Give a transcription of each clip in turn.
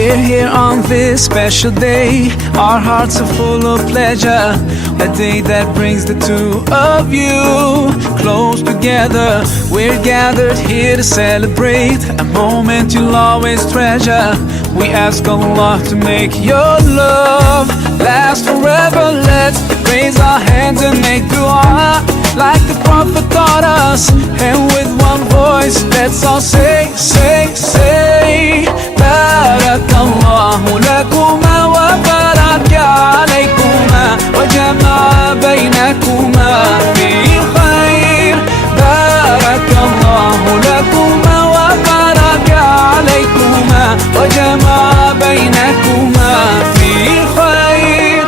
We're here on this special day. Our hearts are full of pleasure. A day that brings the two of you close together. We're gathered here to celebrate a moment you'll always treasure. We ask Allah to make your love last forever. Let's raise our hands and make dua like the Prophet taught us. And with one voice, let's all say, say, say, Barakallahu lakuma wa baraka alaykuma wa jama'a baynakuma fi khair. Barakallahu lakuma wa baraka alaykuma wa jama'a baynakuma fi khair.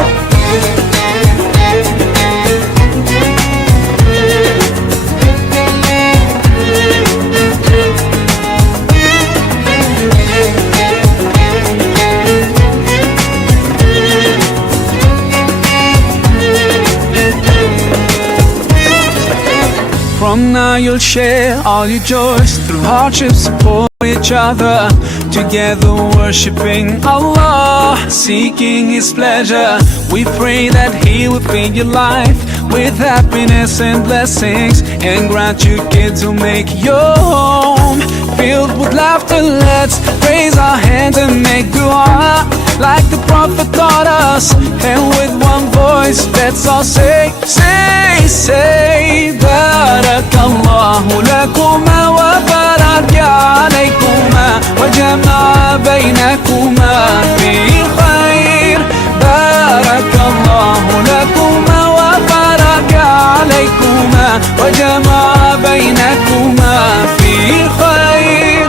From now you'll share all your joys, through hardships support each other, together worshiping Allah, seeking His pleasure. We pray that He will fill your life with happiness and blessings, and grant you kids who make your home filled with laughter. Let's raise our hands and make dua like the Prophet taught us. And with one voice, let's all say, say, say, Barakallahu lakuma wa baraka alaykuma wa jama'a baynakuma fi khair. Barakallahu lakuma wa baraka alaykuma wa jama'a baynakuma fi khair.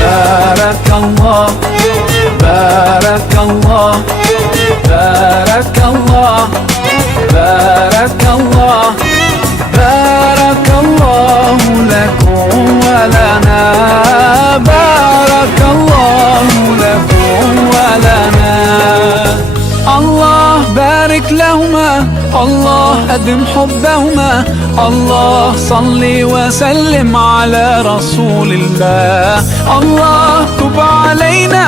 Barakallah, Barakallah, Barakallah, Barakallah, Barakallahu lakum wa lana, Barakallahu lakum wa lana. Allah barik lahuma, Allah adim hubbahuma, Allah salli wa sallim ala rasulillah. Allah tub alayna,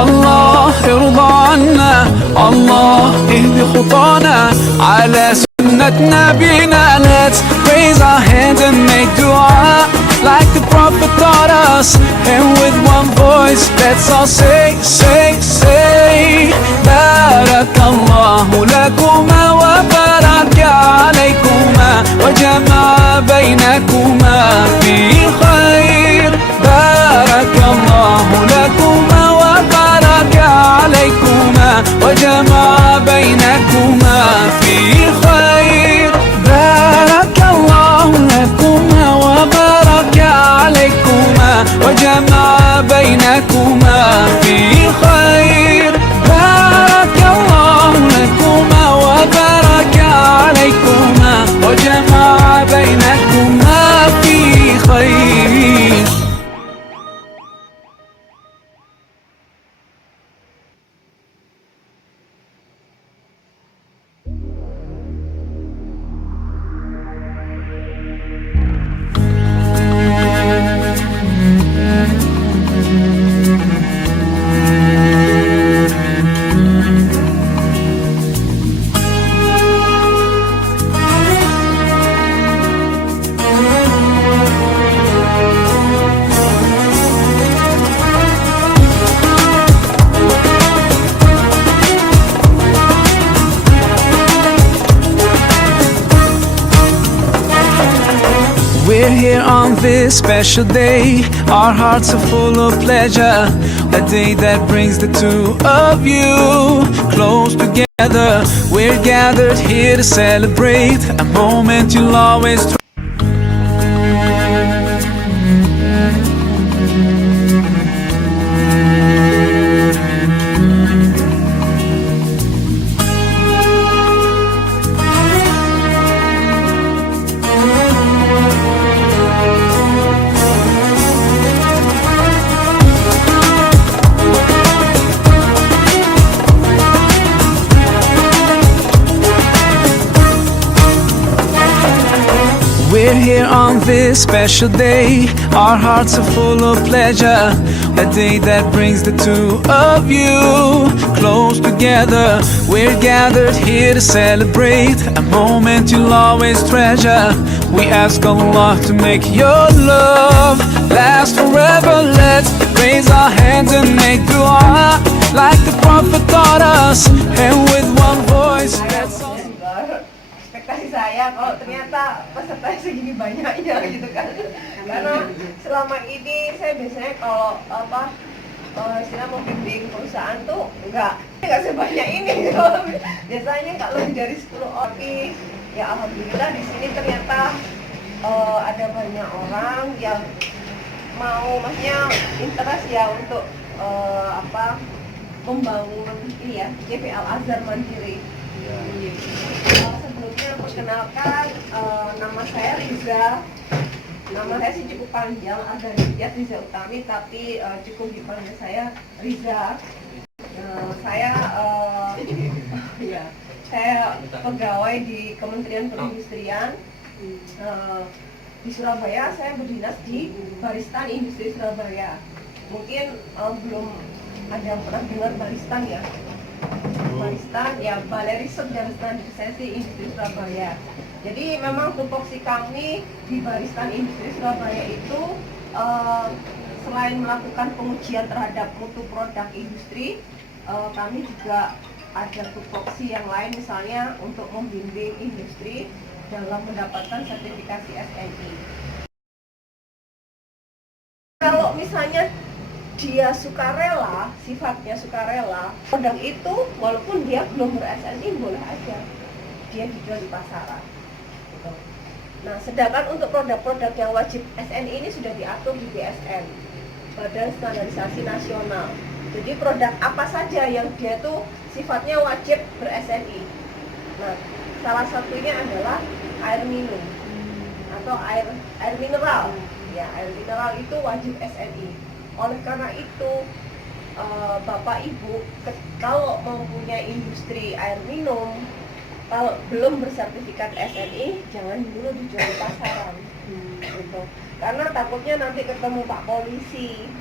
Allah irda anna, Allah ihdi khutana ala sunnat nabina. Let's raise our hands and make dua like the Prophet taught us. And with one voice, let's all say, say, say, Barakallahu lakuma wa baraka alaykuma wa jama'a baynakuma fi khair. Barakallahu lakuma wa baraka alaykuma wa jama'a baynakuma fi khair. Barakallahu lakuma wa baraka alaykuma wa jama'a baynakuma fi khair. Barakallahu lakuma wa baraka alaykuma wa jama'a baynakuma fi khair. We're here on this special day. Our hearts are full of pleasure. A day that brings the two of you close together. We're gathered here to celebrate a moment you'll always We're here on this special day. Our hearts are full of pleasure. A day that brings the two of you close together. We're gathered here to celebrate a moment you'll always treasure. We ask Allah to make your love last forever. Let's raise our hands and make dua like the Prophet taught us. And with one voice, let's all ekspektasi saya kalau ternyata pesertanya segini banyaknya gitu kan. Karena selama ini saya biasanya kalau istilah membimbing perusahaan tuh nggak sebanyak ini gitu. Biasanya nggak lebih dari 10 orang. Ya alhamdulillah di sini ternyata ada banyak orang yang mau, maksudnya interest ya untuk membangun ini ya JP Al Azhar Mandiri. Sebelumnya perkenalkan, nama saya Riza. Nama saya sih cukup panjang, ada Riza Utami, tapi cukup dipanggil saya Riza. Saya pegawai di Kementerian Perindustrian. Di Surabaya saya berdinas di Baristan Industri Surabaya. Mungkin belum ada yang pernah dengar Baristan ya. Baristan ya, Balai Riset dan Standarisasi Industri Surabaya. Jadi memang tupoksi kami di Baristan Industri Surabaya itu selain melakukan pengujian terhadap mutu produk industri, kami juga ada tupoksi yang lain, misalnya untuk membimbing industri dalam mendapatkan sertifikasi SNI. Kalau misalnya dia sukarela, sifatnya sukarela, produk itu walaupun dia belum ber-SNI boleh aja dia dijual di pasaran gitu. Nah, sedangkan untuk produk-produk yang wajib SNI ini sudah diatur di BSN, Badan Standarisasi Nasional. Jadi produk apa saja yang dia tuh sifatnya wajib ber-SNI. Nah, salah satunya adalah air minum atau air mineral. Ya, air mineral itu wajib SNI. Oleh karena itu, Bapak Ibu kalau mempunyai industri air minum, kalau belum bersertifikat SNI, jangan dulu dijual di pasaran, gitu. Karena takutnya nanti ketemu Pak Polisi.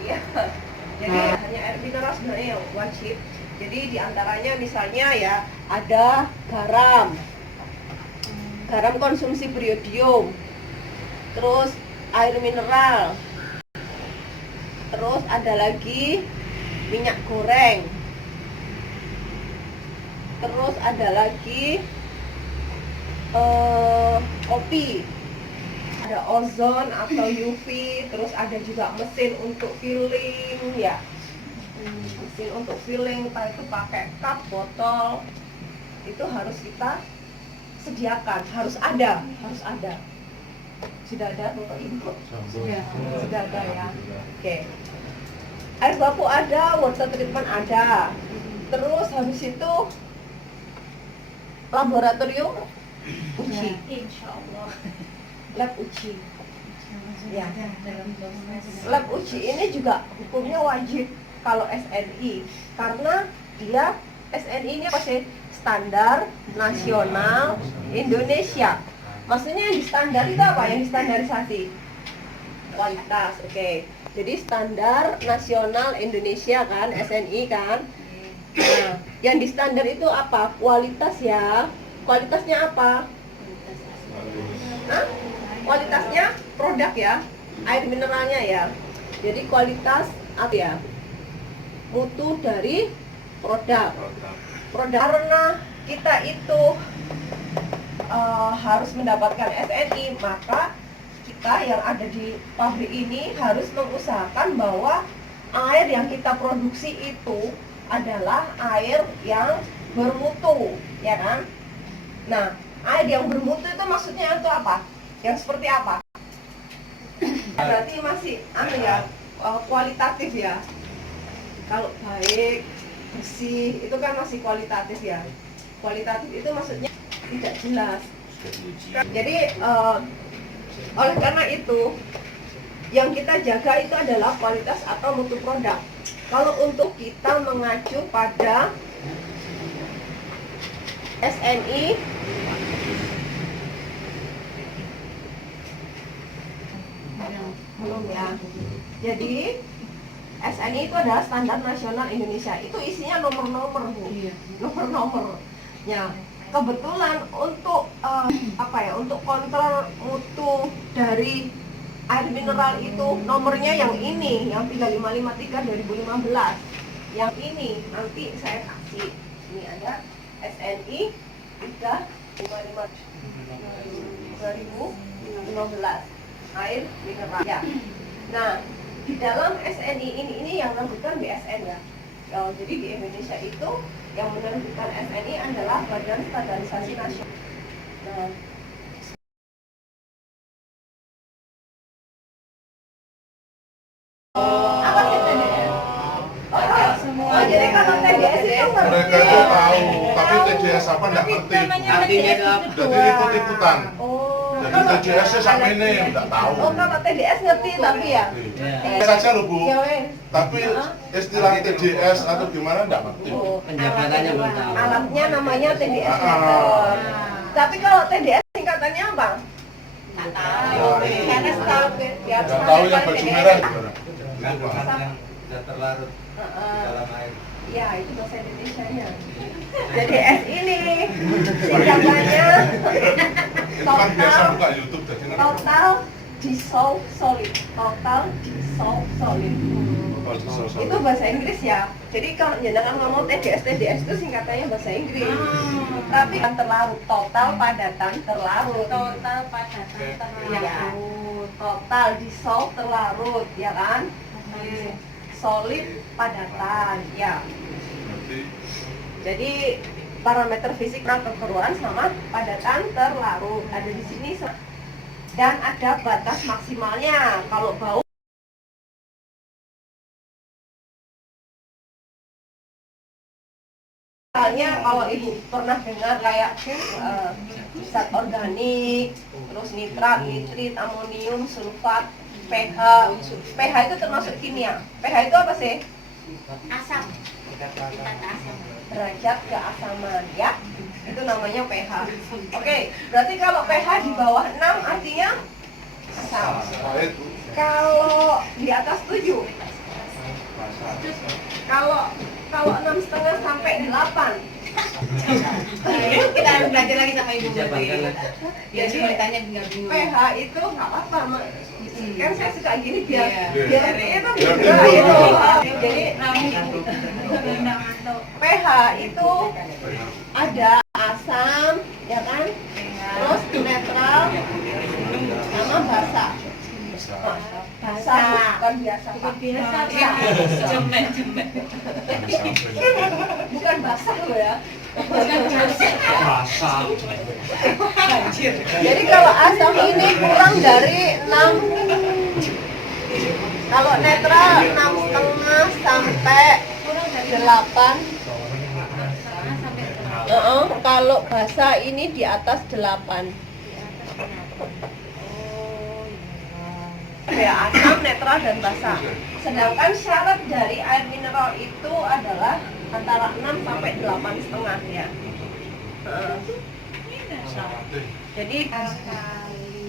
Iya. Jadi hanya air mineral sebenarnya yang wajib. Jadi diantaranya misalnya ya ada garam konsumsi beriodium, terus air mineral, terus ada lagi minyak goreng, terus ada lagi kopi, ada ozon atau UV, terus ada juga mesin untuk filling ya, mesin untuk filling, entah itu pakai cup, botol, itu harus kita sediakan, harus ada. Sudah ada Bapak Ibu? Sudah ada ya. Oke. Air baku ada, water treatment ada. Terus habis itu laboratorium uji. Insyaallah. Lab uji. Ya. Lab uji ini juga hukumnya wajib kalau SNI, karena dia SNI ini pasti standar nasional Indonesia. Maksudnya yang di standar itu apa? Yang distandarisasi kualitas, oke. Jadi standar nasional Indonesia kan, SNI kan. Nah, yang di standar itu apa? Kualitas ya. Kualitasnya apa? Kualitasnya produk ya, air mineralnya ya. Jadi kualitas apa ya? Mutu dari produk. Karena kita itu harus mendapatkan SNI, maka kita yang ada di pabrik ini harus mengusahakan bahwa air yang kita produksi itu adalah air yang bermutu, ya kan? Nah, air yang bermutu itu maksudnya itu apa? Yang seperti apa? Berarti masih kualitatif ya. Kalau baik, bersih, itu kan masih kualitatif ya. Kualitatif itu maksudnya tidak jelas. Jadi oleh karena itu yang kita jaga itu adalah kualitas atau mutu produk. Kalau untuk kita mengacu pada SNI Belum ya. Jadi SNI itu adalah standar nasional Indonesia. Itu isinya nomor-nomor, Bu. Nomor-nomornya. Kebetulan untuk untuk kontrol mutu dari air mineral itu nomornya yang ini, yang 3553 2015. Yang ini nanti saya kasih. Ini ada SNI 355 2015 air mineral. Ya. Nah, di dalam SNI ini yang menerbitkan BSN ya. Jadi di Indonesia itu yang menerbitkan SNI adalah Badan Standarisasi Nasional. Nah, apa sih TDS? Oh, jadi kalau TDS itu Mereka itu tahu, tapi TDS apa nggak ngerti. Artinya itu apa? Jadi ikut-ikutan. Oh, Jadi kalau TDS-nya sampai ini nggak tahu. Oh, kalau TDS ngerti tapi ya. Saja loh Bu, Ya wes. tapi istilah TDS atau gimana nggak ngerti. Oh, Penjabatannya belum tahu. alatnya namanya TDS Ah. meter. Tapi kalau TDS singkatannya apa? Nggak tahu. Karena tahu biar Nggak tahu yang baju merah gimana? Kan tempat yang sudah terlarut di dalam air. Ya, itu bahasa Indonesianya. Jadi S ini singkatannya Itu kan biasa buka YouTube jadi ngerti. total dissolved solid. Total dissolved solid. Kalau di sosok. Itu bahasa Inggris ya. Jadi kalau jangan ngomong TDS itu singkatannya bahasa Inggris. Tapi kan terlarut, total padatan terlarut. Total padatan Ya, terlarut. total dissolved terlarut, ya kan? Solid padatan, ya. Berarti Jadi parameter fisik kekeruan sama padatan terlarut ada di sini dan ada batas maksimalnya. Kalau bau misalnya kalau ibu pernah dengar kayak zat organik, terus nitrat, nitrit, amonium, sulfat, pH. pH itu termasuk kimia. pH itu apa sih? Asam. Tingkat asam. Derajat keasaman, ya. Itu namanya pH. Oke, berarti kalau pH di bawah 6 artinya asam. pahit. Kalau di atas 7, kalau 6,5 sampai 8. Kita harus belajar lagi sama ibu berarti. Jadi Jadi ditanya tinggal bingung. pH itu nggak apa-apa, kan saya suka gini biar Iya. itu Biar bisa timbul. itu. Jadi Ramu. pH itu ada asam, ya kan? Terus netral sama basa. Basa bukan biasa, Pak. Jemek. Bukan basah loh ya. Jadi kalau asam ini kurang dari 6, kalau netral 6,5 sampai 8. Kalau basa ini di atas 8. Ya, asam, netral, dan basa. Sedangkan syarat dari air mineral itu adalah antara 6 sampai 8,5 ya. Jadi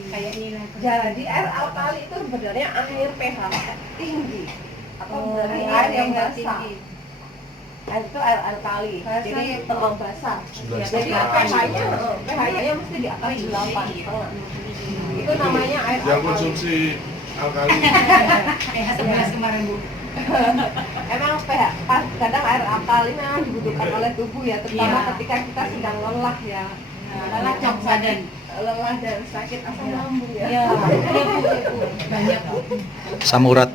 Kayak ini lah. jadi air alkali itu sebenarnya air pH tinggi atau berarti Oh, air yang nggak basah. tinggi. Air itu air alkali. Basah Jadi itu. basah. Sudah Jadi pH-nya mesti di atas 8. Itu namanya air Yang alkali. konsumsi alkali. Sebelas kemarin Bu. Emang pH kadang air alkali memang dibutuhkan oleh tubuh ya, terutama Iya. ketika kita sedang lelah ya. Lelah cok badan. Lelah dan sakit asam lambung ya. Iya, Bu. Banyak Bu. Samurat.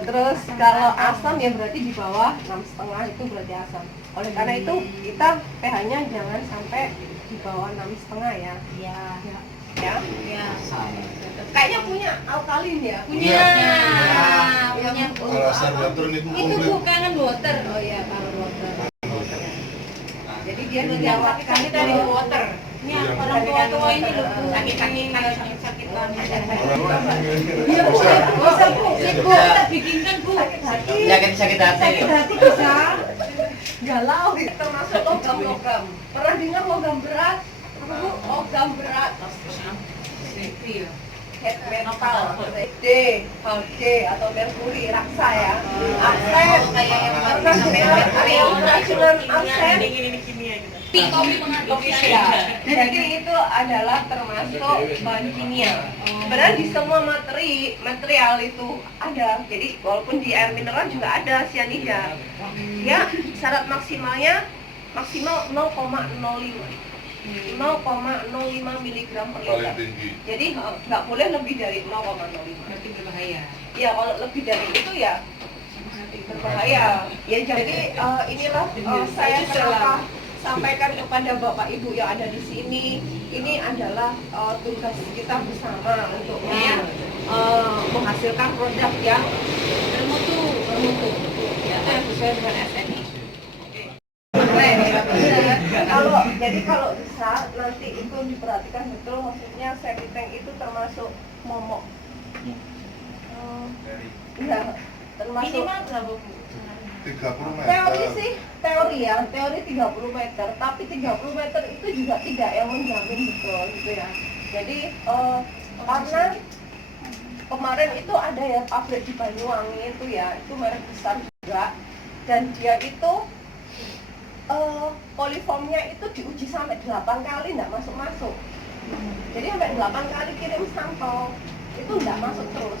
Terus kalau asam ya berarti di bawah 6,5 itu berarti asam. Oleh karena itu kita pH-nya jangan sampai di bawah 6,5 ya. Iya. Ya. Iya. Kayaknya punya alkalin ya. Punya. Punya. Kalau serbatron itu Itu komplit. bukan water. Oh iya, kalau water. Jadi dia Yang dijawab sakit dari water. Ini Iya. orang tua ini loh Bu. Sakit banget. Iya, Bu. Bisa, Bu. Bu, kita bikinkan Bu. Sakit hati. Sakit hati. Sakit hati bisa. Galau termasuk logam-logam. Pernah dengar logam berat? Apa Bu? Logam berat. heavy metal, D, atau merkuri, raksa ya, arsen, keracunan arsen. Ya, jadi itu adalah termasuk bahan kimia. Sebenarnya di semua material itu ada. Jadi walaupun di air mineral juga ada cyanida. Ya, syarat maksimalnya maksimal 0,05 mg per Paling liter. tinggi. Jadi nggak boleh lebih dari 0,05. Berarti berbahaya. Ya kalau lebih dari itu ya berbahaya. Ya jadi inilah saya kenapa sampaikan kepada Bapak Ibu yang ada di sini, ini adalah tugas kita bersama untuk menghasilkan produk yang bermutu, ya, yang sesuai dengan SNI. Kalau bisa nanti itu diperhatikan betul, maksudnya septic tank itu termasuk momok. Iya, termasuk Minimal berapa Bu? 30 meter. teori 30 meter, tapi 30 meter itu juga tidak yang menjamin betul gitu ya. Jadi karena kemarin itu ada ya pabrik di Banyuwangi itu ya, itu merek besar juga, dan dia itu poliformnya itu diuji sampai 8 kali nggak masuk. Jadi sampai 8 kali kirim sampel itu nggak masuk terus.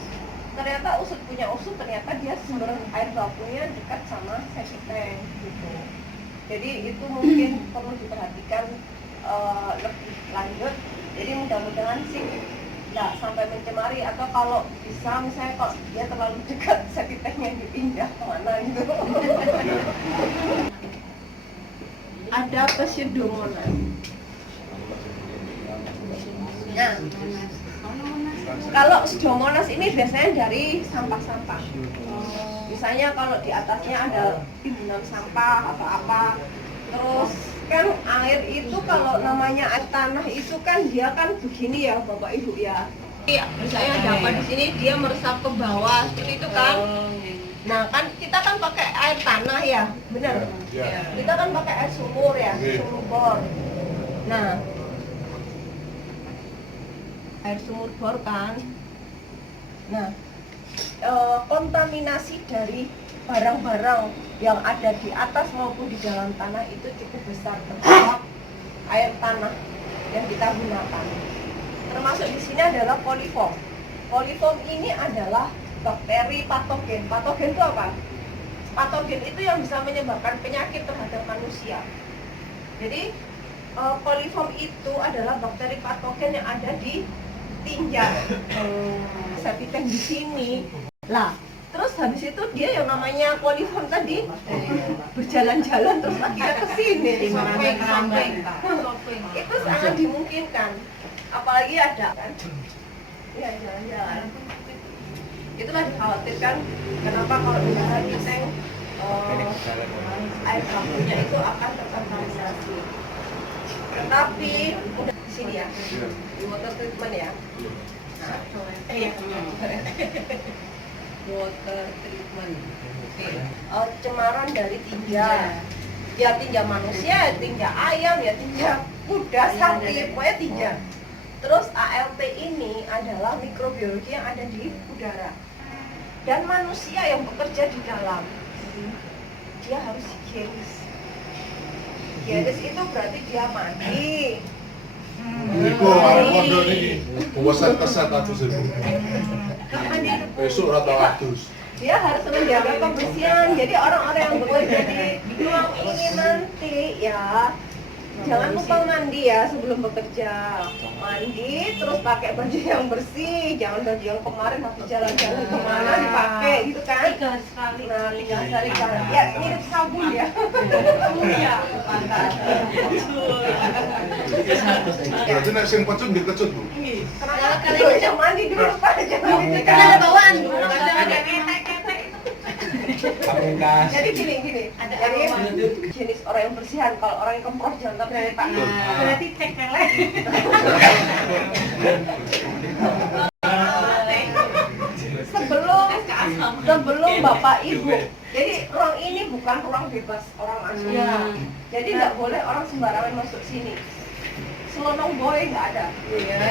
Ternyata usut punya usut, ternyata dia sumber air bakunya dekat sama septic tank gitu. Jadi itu mungkin perlu diperhatikan lebih lanjut. Jadi mudah-mudahan sih nggak sampai mencemari, atau kalau bisa misalnya kalau dia terlalu dekat septic tanknya dipindah kemana gitu. Ada Pseudomonas. Nah, kalau Pseudomonas ini biasanya dari sampah-sampah. Misalnya kalau di atasnya ada timbunan sampah atau apa. Terus kan air itu kalau namanya air tanah itu kan dia kan begini ya Bapak Ibu ya. Misalnya ada apa di sini dia meresap ke bawah seperti itu kan. Nah kan kita kan pakai air tanah ya, benar? Ya. Kita kan pakai air sumur ya, sumur bor. Nah, air sumur bor kan. Nah, kontaminasi dari barang-barang yang ada di atas maupun di dalam tanah itu cukup besar terhadap air tanah yang kita gunakan. Termasuk di sini adalah koliform. Koliform ini adalah bakteri patogen. Patogen itu apa? Patogen itu yang bisa menyebabkan penyakit terhadap manusia. Jadi koliform itu adalah bakteri patogen yang ada di tinja septic tank di sini. Lah, terus habis itu dia yang namanya koliform tadi berjalan-jalan terus akhirnya ke sini. Itu sangat dimungkinkan. Apalagi ada kan? Ya jalan-jalan. Itulah dikhawatirkan kenapa kalau misalnya di tank air bakunya itu akan terkontaminasi. Tetapi udah di sini ya, di water treatment ya. Water treatment. Cemaran dari tinja. Ya tinja manusia, ya tinja ayam, ya tinja kuda, sapi, pokoknya tinja. Terus ALT ini adalah mikrobiologi yang ada di udara. Dan manusia yang bekerja di dalam, dia harus higienis. Higienis itu berarti dia mandi. Iku arep kondo niki. Bosan keset atus ibu. Besok rata atus. Dia harus menjaga kebersihan. Jadi orang-orang yang bekerja di ruang ini nanti ya jangan lupa mandi ya sebelum bekerja. Mandi terus pakai baju yang bersih, jangan baju yang kemarin habis jalan-jalan kemana dipakai gitu kan. 3 sekali. Nah, 3 kali kan. Ya, mirip sabun ya. Iya, pantas. Berarti nek sing pecut nggih kecut, Bu. Kenapa kalian jangan mandi dulu Pak? Jangan mandi. Kan ada bawaan. Jadi gini. Jadi jenis orang yang bersihan, kalau orang yang kemproh jangan sampai Pak. Berarti cek lele. Sebelum Bapak Ibu. Jadi ruang ini bukan ruang bebas orang masuk. Jadi nggak boleh orang sembarangan masuk sini. Selonong boy nggak ada.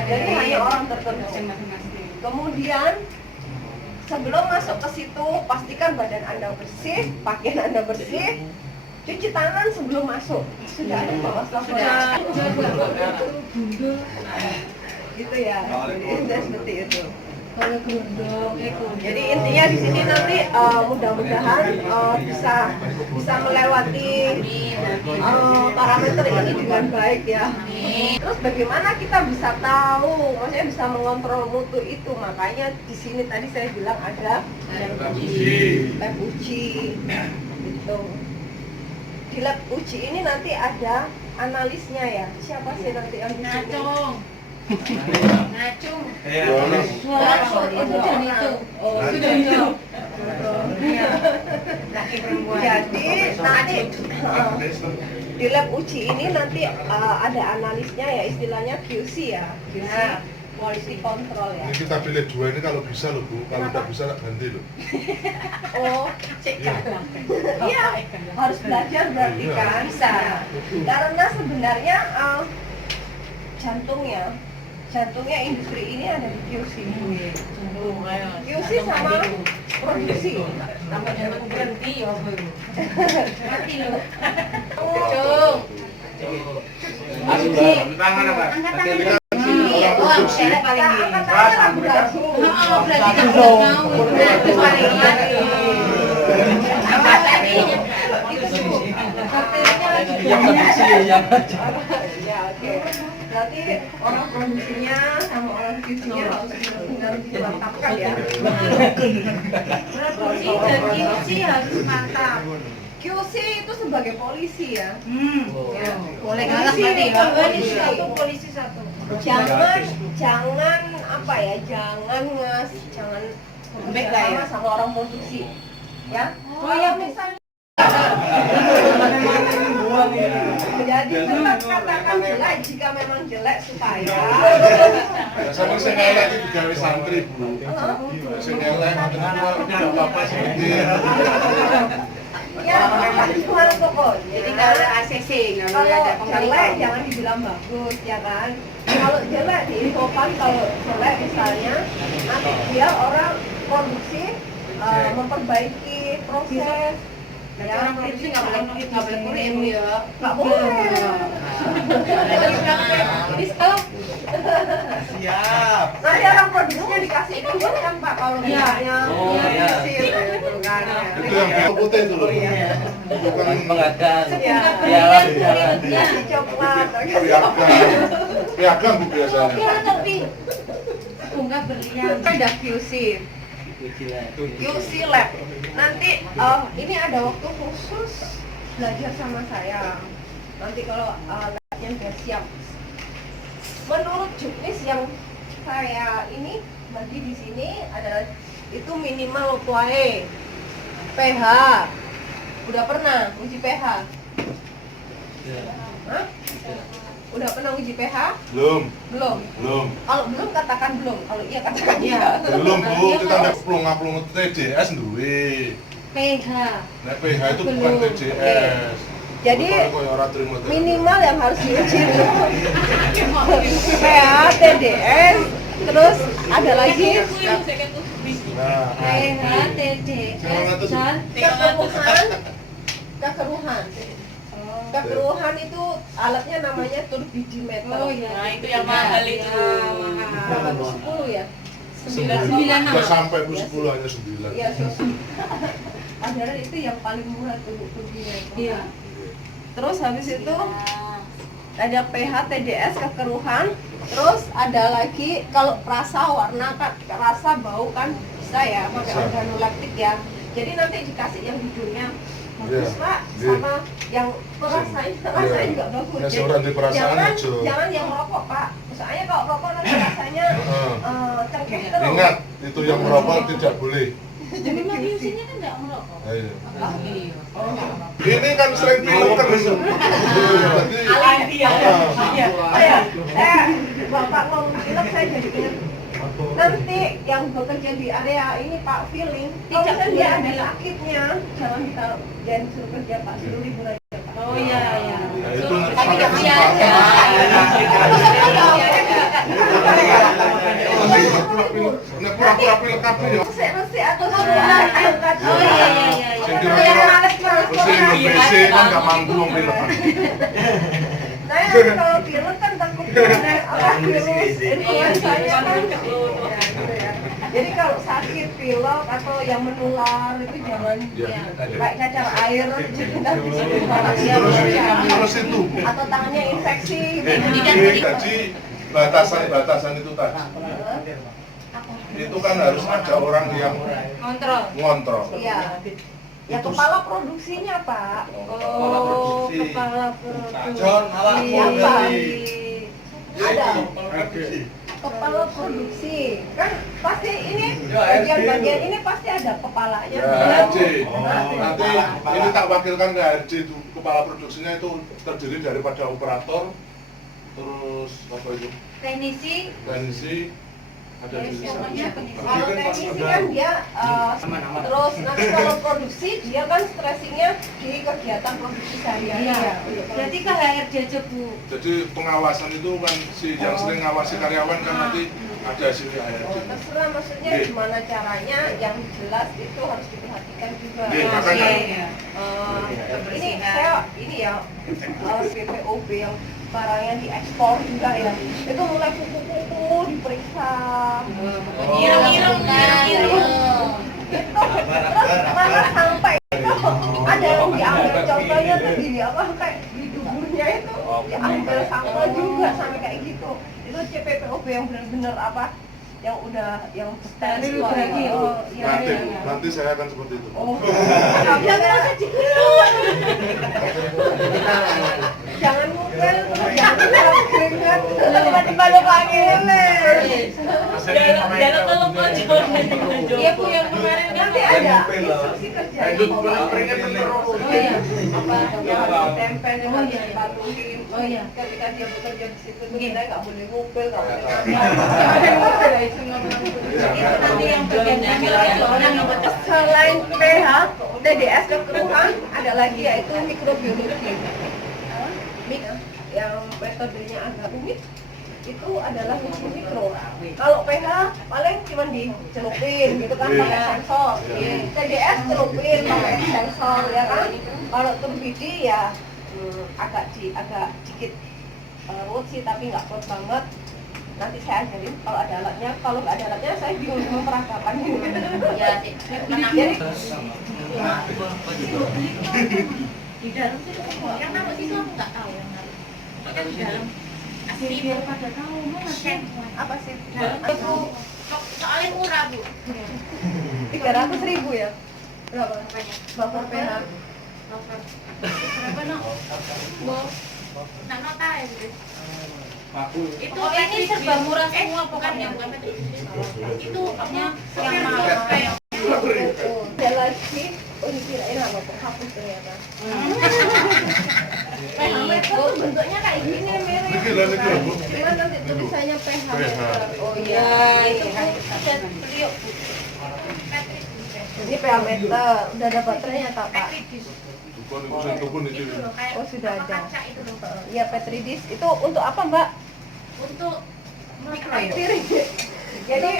Jadi hanya orang tertentu. Kemudian sebelum masuk ke situ, pastikan badan Anda bersih, pakaian Anda bersih, cuci tangan sebelum masuk. Sudah ada Pak Waslaf? Gitu ya. Jadi seperti itu. Jadi intinya di sini nanti mudah-mudahan bisa melewati parameter ini dengan baik ya. Terus bagaimana kita bisa tahu, maksudnya bisa mengontrol mutu itu? Makanya di sini tadi saya bilang ada lab uji, gitu. Di lab uji ini nanti ada analisnya ya. Siapa sih nanti yang di sini? Ngacung. Itu dan itu. Oh, sudah itu. Laki perempuan. Jadi nanti di lab uji ini nanti ada analisnya ya, istilahnya QC ya, QC quality control ya. Ini kita pilih 2 ini kalau bisa loh Bu, kalau tidak bisa ganti loh. Oh, Iya. iya, harus belajar berarti kan bisa. Karena sebenarnya jantungnya industri ini ada di QC. QC sama produksi. Tambah jangan berhenti ya baru. Mati lo. Tangan apa? Angkat Pakai tangan. Iya, Saya paling di. angkat tangan bergabung. Oh, berarti tak mau. Nah, itu paling mati. Tambah tadi. Kaptennya lagi. Ya, oke. Berarti orang produksinya sama orang QC-nya harus benar-benar dimantapkan ya. Produksi dan QC harus mantap. QC itu sebagai polisi ya. Ya, boleh kalah berarti ya. Polisi satu, polisi satu. Jangan apa ya? Jangan Baik lah ya. sama orang produksi. Ya. Oh ya, misalnya Jadi tetap katakan jelek jika memang jelek supaya Sama sing elek iki digawe santri Bu. Sing elek ngoten niku apa sih? ya gimana pokoknya. jadi nggak ada ACC, nggak boleh Kalau ada jelek pemberitahuan. jangan dibilang bagus ya kan. Kalau jelek diinfokan, kalau jelek misalnya nanti biar orang produksi memperbaiki proses. Jadi orang produksi nggak boleh kurik Bu ya. Nggak boleh. Jadi sekarang Siap. Nanti orang produksinya dikasih izin kan Pak kalau misalnya iya. gitu kan. Itu yang putih itu loh. Bukan Pengadaan. Ya. berlian kulitnya. Kasih coklat. piagam Bu biasanya. Ya tapi bunga berlian. Ada QC lab. Nanti ini ada waktu khusus belajar sama saya. Nanti kalau labnya udah siap. Menurut juknis yang saya ini bagi di sini adalah itu minimal kuae pH. Udah pernah uji pH? Hah? Udah pernah uji pH? Belum. Belum. Kalau belum katakan belum. Kalau iya katakan iya. Belum Bu, kita ndak plung-plung TDS duwe. pH. Nek pH itu bukan Belum. TDS. Jadi Koyo ora trimo TDS. minimal yang harus diuji itu pH, TDS, terus ada lagi Nah, pH, TDS, dan kekeruhan itu alatnya namanya turbidimeter. oh ya. Nah, itu yang mahal itu. Berapa tuh 10 ya? 9. Nggak sampai Bu 10 hanya 9. Iya, adalah itu yang paling murah tuh turbidimeter. Iya. Terus habis itu ada pH, TDS, kekeruhan, terus ada lagi kalau rasa, warna kan, rasa, bau kan bisa ya pakai Bisa. organolaktik ya. Jadi nanti dikasih yang hidungnya bagus Iya. Pak, Iya. sama yang rasanya juga bagus. Yang seorang di perasaan aja. jangan yang merokok Pak. Soalnya kalau rokok nanti rasanya cengkeh terus. Ingat, itu yang merokok tidak boleh. Jadi memang QC-nya kan nggak merokok. Ayo. Iya. Ini kan sering film kan. Berarti Bapak ngomong film saya jadi ingat. Nanti yang bekerja di area ini Pak feeling, kalau Tidak misalnya dia boleh. ada sakitnya, jangan ditaruh, jangan suruh kerja Pak, suruh libur aja Pak. Oh iya iya. Nah, itu Tapi nggak bisa aja. Pura-pura pilek kabeh ya. Resik atau sudah angkat. Oh iya. Sing kira-kira sing BC kan gak mampu wong pilek. Nah, kalau pilek kan takut virus influenzanya kan. Jadi kalau sakit pilek atau yang menular itu jangan kayak cacar air, jadi nanti Terus itu. atau tangannya infeksi. Jadi batasan itu tadi. Itu kan harus ada orang yang ngontrol. Iya. Ya kepala produksinya Pak. Oh, kepala produksi. John malah Siapa? Ada. Kepala produksi. Kan pasti ini bagian-bagian ini pasti ada kepalanya. Ya, RJ. Nanti ini tak wakilkan ke RJ itu. Kepala produksinya itu terdiri daripada operator, terus apa itu? Teknisi, ada di sana. Kalau teknisi kan dia terus nanti kalau produksi dia kan stressingnya di kegiatan produksi sehari-hari. Berarti ke HRD aja Bu. Jadi pengawasan itu kan si yang sering ngawasi karyawan kan nanti ada sini HRD. Terserah maksudnya gimana caranya yang jelas itu harus diperhatikan juga. Makanya Ini saya ini ya PPOB yang barangnya diekspor juga ya. Itu mulai kuku-kuku diperiksa. Ireng. Itu terus mana sampai itu ada yang diambil contohnya tuh di apa kayak di duburnya itu diambil sampel juga sampai kayak gitu. Itu CPPOB yang benar-benar apa yang udah yang steril lagi. Oh iya. nanti saya akan seperti itu. Oh. Jangan ngupel terus jangan keringat. Tiba-tiba lupa ngene. Jangan tolong pojok. Iya Bu yang kemarin Nanti ada instruksi kerja. Keringat terus. Oh iya. Apa yang harus ditempel yang harus dipatuhin. Oh iya. Ketika dia bekerja di situ kita nggak boleh ngupel, nggak boleh Itu nanti yang bagian orang yang betul. Selain pH, TDS kekeruhan ada lagi yaitu mikrobiologi. Yang metodenya agak rumit itu adalah uji mikro. Kalau pH paling cuma dicelupin gitu kan pakai sensor. TDS celupin pakai sensor ya kan. Kalau turbidi ya agak dikit ruwet sih tapi nggak kuat banget. Nanti saya ajarin kalau ada alatnya. Kalau nggak ada alatnya saya bingung memperagakan ini. Ya, Jadi di dalam sih yang nama siswa aku nggak tahu yang nama. Kan di dalam asli biar pada tahu mana sih. apa sih? Itu soalnya murah Bu. 300.000 ya? Berapa? Buffer pH. Berapa no? Bu. Nak nota ya Bu. Itu ini serba murah semua bukan yang bukan itu yang mahal. Saya lagi, kirain apa penghapus ternyata. pH meter tuh bentuknya kayak gini mirip. Cuman nanti tulisannya pH meter. Oh iya, itu bisa beli yuk. Ini pH meter, udah ada baterainya tak Pak? Oh sudah ada. Iya Petri disk itu untuk apa Mbak? Untuk Mikropiring. Jadi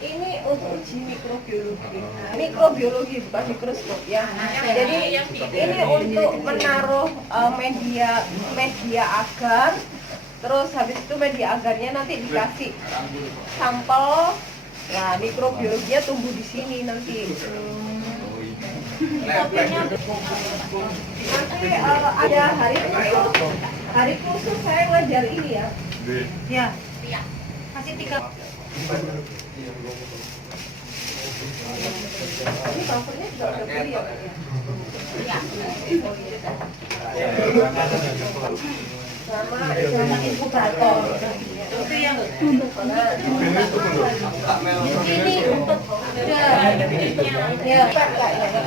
ini untuk uji mikrobiologi. Mikrobiologi bukan mikroskop ya. Jadi ini untuk menaruh media agar, terus habis itu media agarnya nanti dikasih sampel. Nah mikrobiologinya tumbuh di sini nanti. Nanti ada hari khusus saya ngajar ini ya. ya. Masih 3. Ini buffernya juga udah beli ya Pak ya? Sama inkubator. Itu yang Ini untuk ya Pak kayaknya.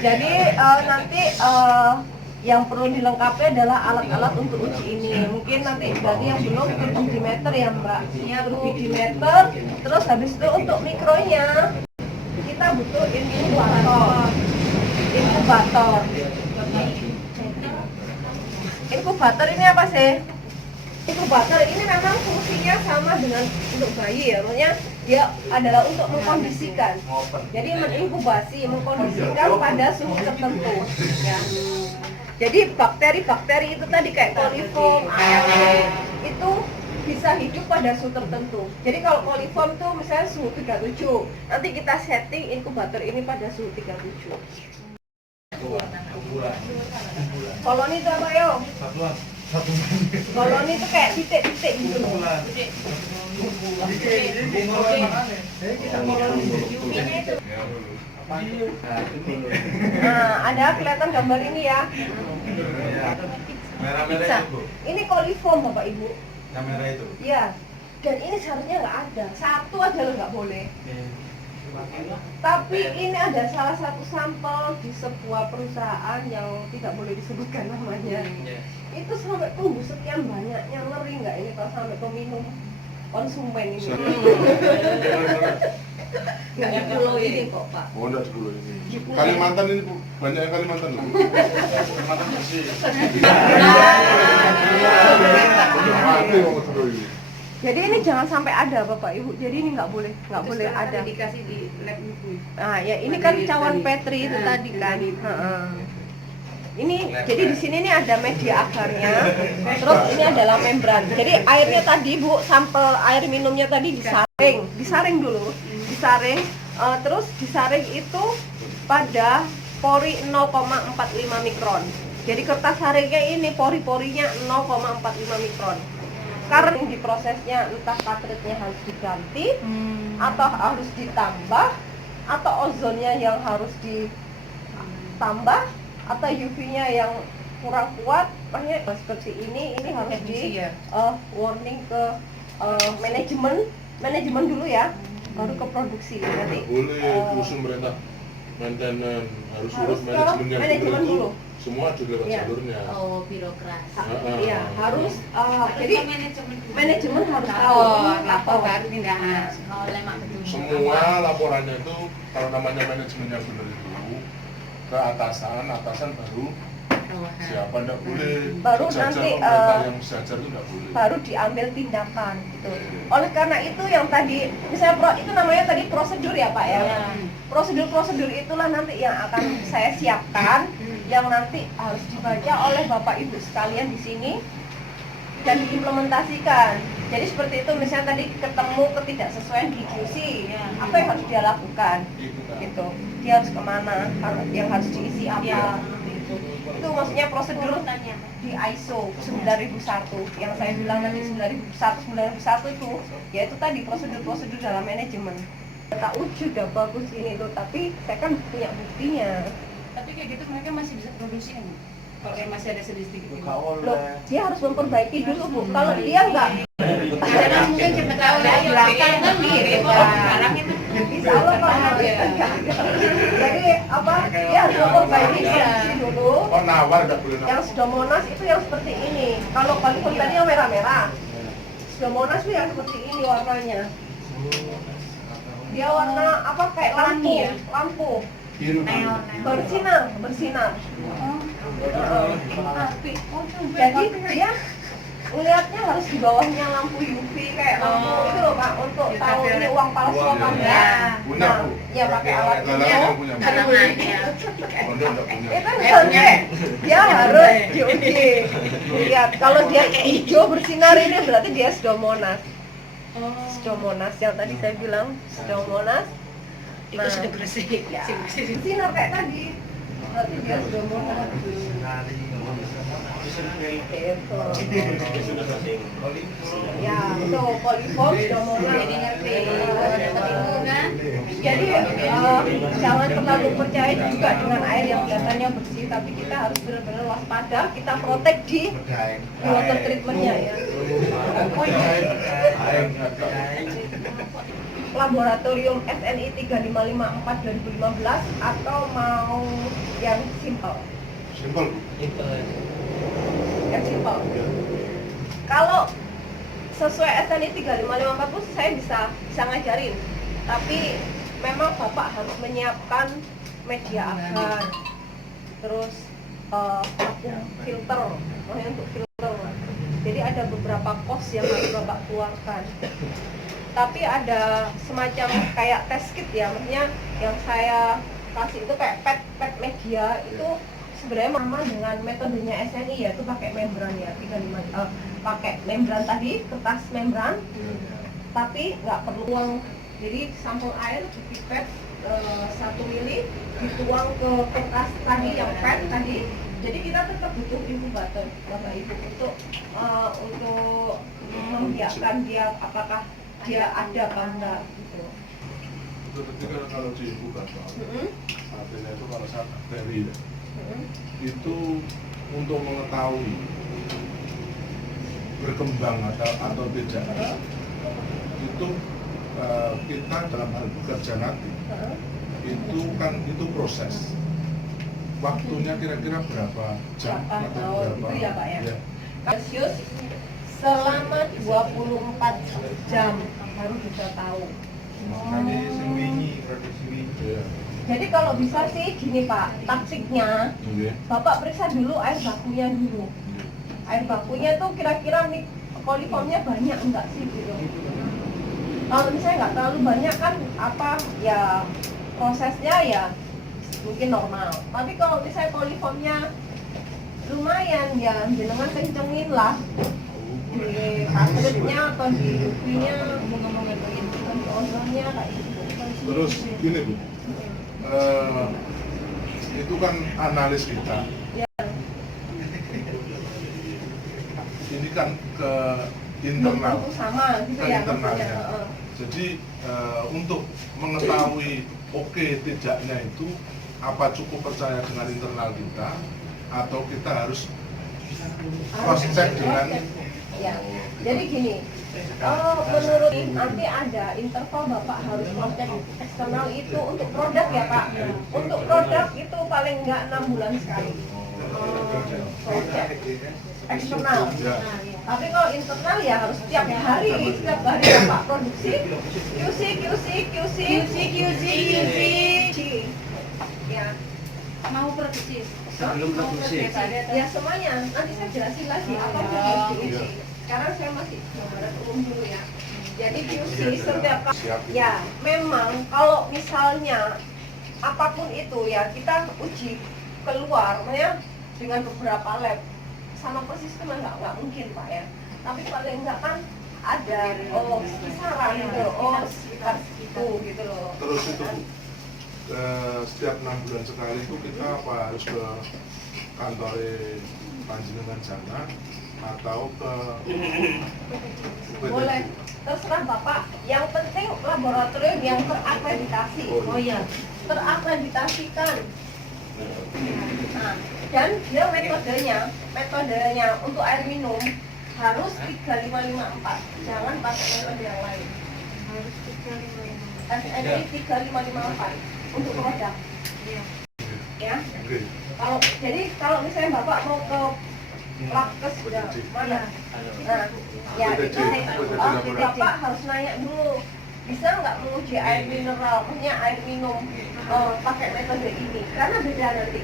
Jadi nanti yang perlu dilengkapi adalah alat-alat untuk uji ini. Mungkin nanti dari yang belum turbidimeter ya Mbak. Ya, turbidimeter. Terus habis itu untuk mikronya kita butuh inkubator. Inkubator ini apa sih? Inkubator ini memang fungsinya sama dengan untuk bayi ya, maksudnya dia adalah untuk mengkondisikan. Jadi mengkondisikan pada suhu tertentu. Ya. Jadi bakteri-bakteri itu tadi kayak coliform, itu bisa hidup pada suhu tertentu. Jadi kalau coliform tuh misalnya suhu 37, nanti kita setting inkubator ini pada suhu 37. Koloni itu apa yo? Koloni itu kayak titik-titik gitu loh. Nah, ada kelihatan gambar ini ya. Merah-merah itu, Bu. Ini coliform Bapak Ibu. Yang merah itu. Iya. Dan ini seharusnya nggak ada. Satu aja lo nggak boleh. Tapi ini ada salah satu sampel di sebuah perusahaan yang tidak boleh disebutkan namanya. Itu sampai tumbuh sekian banyaknya, ngeri nggak ini kalau sampai peminum konsumen ini. Nggak di pulau ini kok Pak. Oh, enggak di pulau ini. Kalimantan ini Bu, banyak yang Kalimantan loh. Kalimantan bersih. Mati kok betul ini. Jadi ini jangan sampai ada Bapak Ibu. Jadi ini nggak boleh ada. Dikasih di lab itu. Nah ya ini kan cawan Petri itu tadi kan. Ini jadi di sini nih ada media agarnya. Terus ini adalah membran. Jadi airnya tadi Bu, sampel air minumnya tadi disaring dulu, terus disaring itu pada pori 0,45 mikron. Jadi kertas saringnya ini pori-porinya 0,45 mikron. Karena di prosesnya entah cartridge-nya harus diganti atau harus ditambah atau ozonnya yang harus ditambah atau UV-nya yang kurang kuat, makanya seperti ini harus di warning ke manajemen dulu ya, baru ke produksi nanti. Boleh terus pemerintah maintenance harus urus manajemen manajemen dulu. Semua juga lewat jalurnya. Oh, birokrasi. Iya, harus jadi manajemen harus tahu lapor baru tindakan. Oh, lemak betul. Semua laporannya itu kalau namanya manajemennya benar itu ke atasan baru siapa enggak boleh. Baru sejajar nanti pemerintah yang sejajar itu enggak boleh. baru diambil tindakan gitu. Oleh karena itu yang tadi misalnya itu namanya tadi prosedur ya Pak ya. Prosedur itulah nanti yang akan saya siapkan, yang nanti harus dibaca oleh Bapak Ibu sekalian di sini dan diimplementasikan. Jadi seperti itu, misalnya tadi ketemu ketidaksesuaian di QC, apa yang harus dia lakukan? Gitu. Dia harus kemana? Yang harus diisi apa? Gitu. Itu maksudnya prosedur di ISO 9001 yang saya bilang tadi 9001 itu, yaitu tadi prosedur-prosedur dalam manajemen. Tak uji udah bagus ini tuh, tapi saya kan punya buktinya. Tapi kayak gitu mereka masih bisa produksi kan? Kalau yang masih ada sedikit gitu. Loh, dia harus memperbaiki dulu Bu. Kalau dia enggak, Karena mungkin siapa tahu dari belakang kan mirip barang itu. insya Allah Pak harus enggak. Jadi apa? Dia harus memperbaiki produksi dulu. Oh, nawar enggak boleh nawar. Yang Pseudomonas itu yang seperti ini. Kalau kalian tadi yang merah-merah, Pseudomonas itu yang seperti ini warnanya. Dia warna apa kayak lampu. Biru. Bersinar. Jadi dia melihatnya harus di bawahnya lampu UV kayak lampu itu loh Pak, untuk tahu ini uang palsu apa enggak. Punya Bu. Ya pakai alat Lalang itu. yang punya. Pondok enggak punya. Itu misalnya dia harus diuji. Lihat kalau dia hijau bersinar ini berarti dia Pseudomonas. Pseudomonas yang tadi saya bilang Pseudomonas. Itu sudah bersih. Ya, sinar kayak tadi. Berarti dia Pseudomonas. Itu. Ya, itu coliform Pseudomonas. Jadi ngerti. Jadi jangan terlalu percaya juga dengan air yang kelihatannya bersih, tapi kita harus benar-benar waspada. Kita protek di water treatmentnya ya. Laboratorium SNI 3554 2015 atau mau yang simple? Simpel Bu. Yang simpel. Ya. Kalau sesuai SNI 35540 saya bisa ngajarin, tapi memang Bapak harus menyiapkan media agar, terus filter, makanya untuk filter. Jadi ada beberapa kos yang harus Bapak keluarkan. Tapi ada semacam kayak test kit ya, maksudnya yang saya kasih itu kayak pet media itu sebenarnya sama dengan metodenya SNI, yaitu pakai membran ya, 35 pakai membran tadi, kertas membran, tapi nggak perlu tuang. Jadi sampel air di pipet 1 mili dituang ke kertas tadi yang pet tadi. Jadi kita tetap butuh inkubator Bapak Ibu untuk membiarkan dia apakah dia ada apa enggak gitu. Itu ketika kalau di inkubator, artinya itu kalau saat bakteri ya, itu untuk mengetahui berkembang atau tidak, itu kita dalam hal bekerja nanti itu proses waktunya kira-kira berapa jam atau berapa itu ya Pak ya? Ya. Celsius selama 24 jam baru bisa tahu. Nanti sembunyi, produksi wingi. Ya. Jadi kalau bisa sih gini Pak, taktiknya Oke. Bapak periksa dulu air bakunya dulu. Air bakunya tuh kira-kira koliformnya banyak enggak sih gitu. Kalau misalnya nggak terlalu banyak kan apa ya prosesnya ya mungkin normal. Tapi kalau misalnya koliformnya lumayan ya jenengan kencengin lah di cartridge-nya atau di UV-nya, ngomong-ngomong di ozonnya kayak gitu. Terus gini Bu, itu kan analis kita. Ya. Ini kan ke internal, Tentu sama gitu ke ya internalnya. maksudnya. Jadi untuk mengetahui oke tidaknya itu apa cukup percaya dengan internal kita atau kita harus cross check dengan ya. Jadi gini, menurut nanti ada interval Bapak harus cross check eksternal itu untuk produk ya Pak. Untuk produk itu paling enggak 6 bulan sekali. Cross check eksternal. Ya. Tapi kalau internal ya harus setiap hari Bapak produksi QC. Ya. Mau produksi. Sebelum produksi. Ya semuanya, nanti saya jelasin lagi apa itu QC. Sekarang saya masih gambaran umum dulu ya. Jadi QC setiap ya memang kalau misalnya apapun itu ya kita uji keluar, makanya dengan beberapa lab sama persis itu nggak mungkin Pak ya. Tapi paling enggak kan ada kisaran gitu, sekitar segitu gitu loh. Terus itu Bu, setiap 6 bulan sekali itu kita apa harus ke kantor panjenengan sana atau ke Boleh, terserah Bapak. Yang penting laboratorium yang terakreditasi. Oh iya, terakreditasikan. Nah, dan dia metodenya untuk air minum harus 3554. Jangan pakai metode yang lain. Harus 355. SNI 3554 untuk produk. Iya. Ya. Oke. Kalau misalnya Bapak mau ke Lakes mana? Nah, ya itu Bapak harus nanya dulu, bisa nggak menguji air mineral, maksudnya air minum pakai metode ini, karena beda nanti.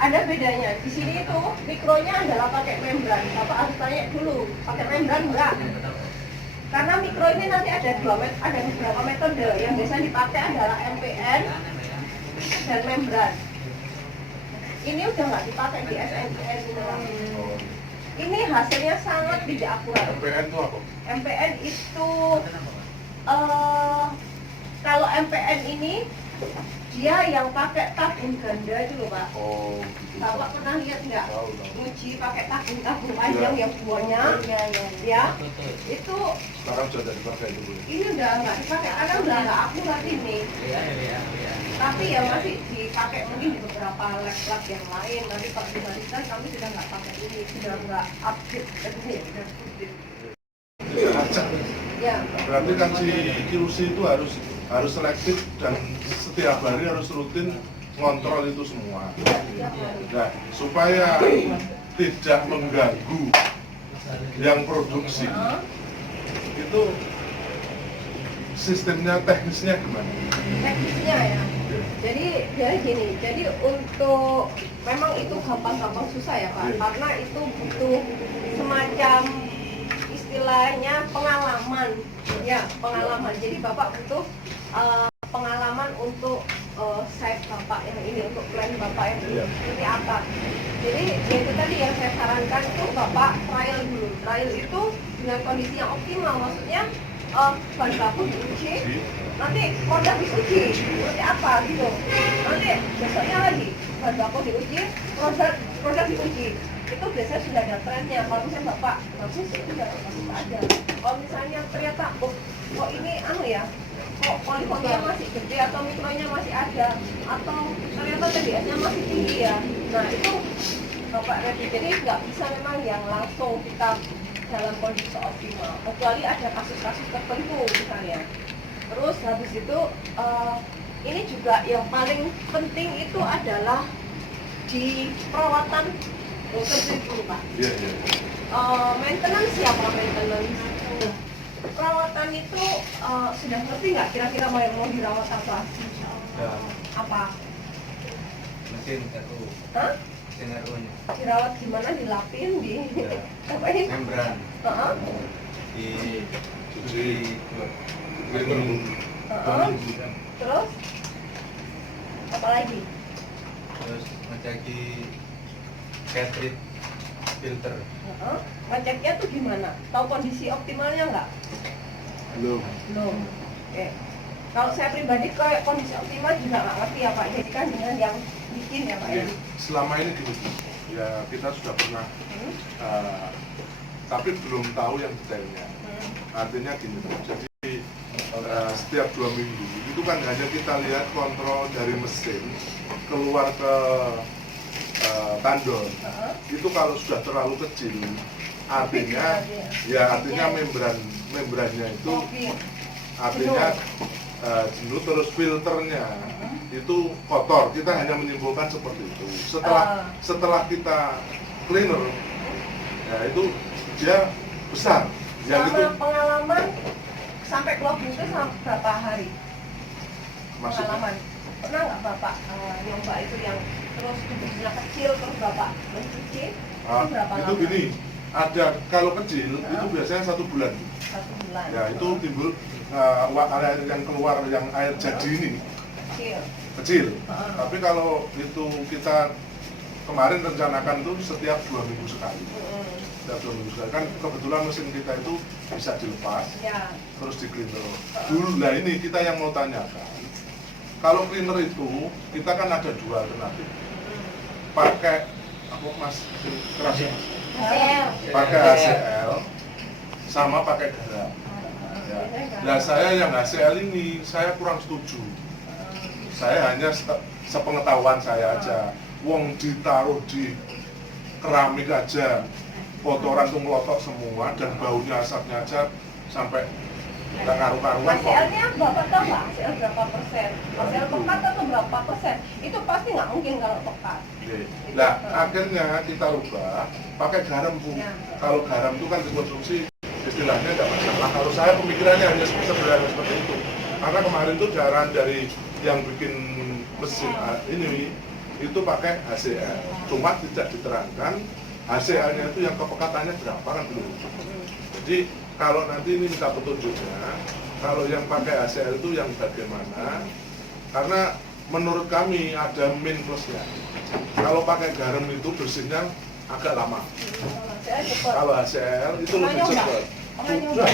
Ada bedanya. Di sini itu mikronya adalah pakai membran. Bapak harus tanya dulu, pakai membran enggak? Karena mikro ini nanti ada beberapa metode yang biasa dipakai adalah MPN dan membran. Ini udah nggak dipakai di SNI mineral. Ini hasilnya sangat tidak akurat. MPN itu apa? MPN itu kalau MPN ini dia yang pakai tabung ganda itu loh Pak. Oh, gitu. Bapak pernah lihat nggak? Tahu. Uji pakai tabung panjang yang buahnya, ya. Itu Sekarang sudah dipakai dulu. ini udah nggak dipakai karena udah nggak akurat ini. Tapi ya masih dipakai mungkin di beberapa lab-lab yang lain. Nanti Pak Dimarisa kami sudah nggak pakai ini, sudah nggak update ini, sudah update. Ya. Berarti kan si QC itu harus selektif dan setiap hari harus rutin ngontrol itu semua. Nah, supaya tidak mengganggu yang produksi, itu sistemnya teknisnya gimana? Teknisnya ya. Jadi gini, jadi untuk memang itu gampang-gampang susah ya Pak, karena itu butuh semacam istilahnya pengalaman, ya pengalaman. Jadi Bapak butuh pengalaman untuk site Bapak yang ini, untuk plan Bapak yang ini seperti apa. Jadi itu tadi yang saya sarankan itu Bapak trial dulu. Trial itu dengan kondisi yang optimal, maksudnya bahan baku diuji, nanti produk diuji seperti apa gitu, nanti besoknya lagi bahan baku diuji, produk diuji. Itu biasanya sudah ada trennya. Kalau misalnya Bapak bagus, itu udah bagus aja. Kalau misalnya ternyata kok ini ya, kok polifonnya masih gede atau mikronya masih ada, atau ternyata TDS-nya masih tinggi ya, nah itu Bapak ready. Jadi nggak bisa memang yang langsung kita dalam kondisi optimal, kecuali ada kasus-kasus tertentu misalnya. Terus habis itu ini juga yang paling penting itu adalah di perawatan kecil dulu Pak. Iya. Maintenance siapa maintenance? Perawatan itu sudah ngerti nggak kira-kira mau dirawat apa? Ya, Apa? mesin RU. Hah? Mesin RU-nya. Dirawat gimana? Dilapin, di apain? Membran. Di Cuci, dua minggu. Terus apa lagi? Terus ngeceki cartridge filter. Ngeceknya tuh gimana? Tahu kondisi optimalnya nggak? belum. Belum. Oke. Kalau saya pribadi kayak kondisi optimal juga nggak ngerti ya Pak. Jadi kan dengan yang bikin ya Pak ya. Selama ini gini, ya kita sudah pernah, tapi belum tahu yang detailnya. Artinya gini, jadi setiap 2 minggu itu kan hanya kita lihat kontrol dari mesin keluar ke tandon. Itu kalau sudah terlalu kecil, artinya membrannya itu artinya jenuh, terus filternya itu kotor. Kita hanya menyimpulkan seperti itu. Setelah kita cleaner, ya itu dia besar. Ya, Selama gitu. pengalaman sampai closing itu sampai berapa hari? Maksudnya? Pengalaman. Pernah nggak Bapak nyoba itu yang terus bentuknya kecil terus Bapak mencuci? Itu berapa Itu lama? gini, ada kalau kecil itu biasanya 1 bulan. 1 bulan. Ya itu timbul air yang keluar yang air jadi ini Kecil. kecil. Tapi kalau itu kita kemarin rencanakan itu setiap 2 minggu sekali. Setiap 2 minggu sekali. Kan kebetulan mesin kita itu bisa dilepas, Ya. terus di cleaner. Dulu lah ini kita yang mau tanyakan. Kalau cleaner itu kita kan ada 2 alternatif. Pakai apa Mas? Keras ya, Mas? Pakai HCl sama pakai garam. Ya. Nah saya yang HCl ini saya kurang setuju. Saya hanya sepengetahuan saya aja. Wong ditaruh di keramik aja, kotoran tuh melotok semua dan baunya asapnya aja sampai nggak karu-karuan. HCl-nya Bapak tahu nggak? HCl berapa persen? HCl pekat atau berapa persen? Itu pasti nggak mungkin kalau pekat. Nah akhirnya kita rubah pakai garam Bu. Kalau garam itu kan dikonsumsi istilahnya nggak masalah. Kalau saya pemikirannya hanya sebenarnya seperti itu. Karena kemarin tuh jarang dari yang bikin mesin ini itu pakai HCl. Cuma tidak diterangkan HCl-nya itu yang kepekatannya berapa kan belum. Jadi kalau nanti ini minta petunjuknya, kalau yang pakai HCl itu yang bagaimana? Karena menurut kami ada min plusnya. Kalau pakai garam itu bersihnya agak lama. HCl cepat. Kalau HCl itu lebih cepat. Pernah nyoba?